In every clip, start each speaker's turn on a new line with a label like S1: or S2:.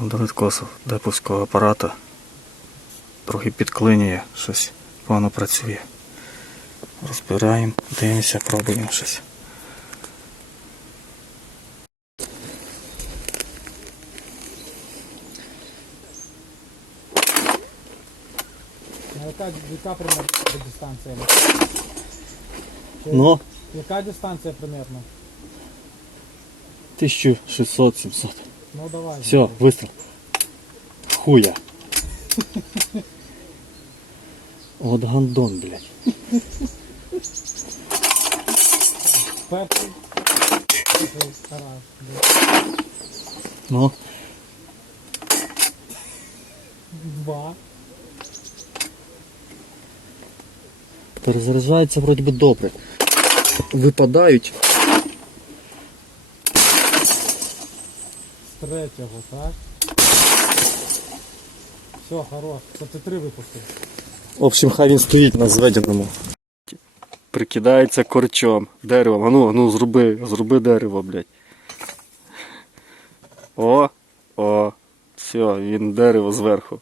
S1: до відкосу деповського апарата. Трохи підклинює, щось погано працює. Розбираємо, дивимося, пробуємо щось.
S2: А яка, яка примерно дистанція? Чи-
S1: Ну,
S2: Яка дистанція примерно?
S1: 1600-700.
S2: Ну давай.
S1: Все, выстрел. Хуя. Вот гандон, блядь.
S2: Перший. Раз. да.
S1: Ну,
S2: Два.
S1: перезаряджається вроді би добре. Випадають.
S2: Третього, так? Все, хорош. Це ти три випустив.
S1: В общем, хай він стоїть на зведеному. Прикидається корчом, деревом. А ну, а ну, зроби, зроби дерево, блядь. О, о, все, він дерево зверху.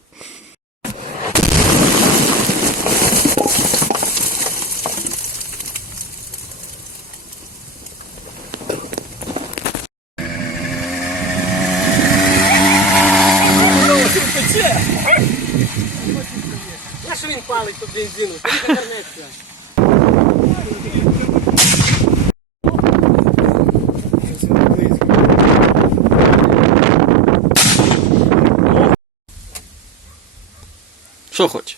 S3: Що він палить тут бензину?
S1: Що хоче?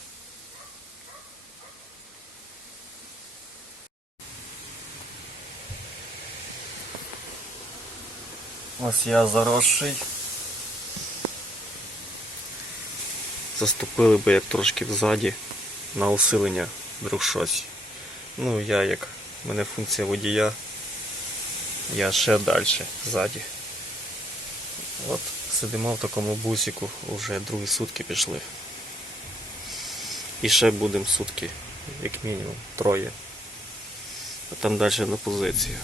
S1: Ось я заросший. Заступили би як трошки взаді на усилення вдруг щось. Ну, я як в мене функція водія, я ще далі ззаді. От сидимо в такому бусику, вже другі сутки пішли. І ще будемо сутки, як мінімум, троє. А там далі на позицію.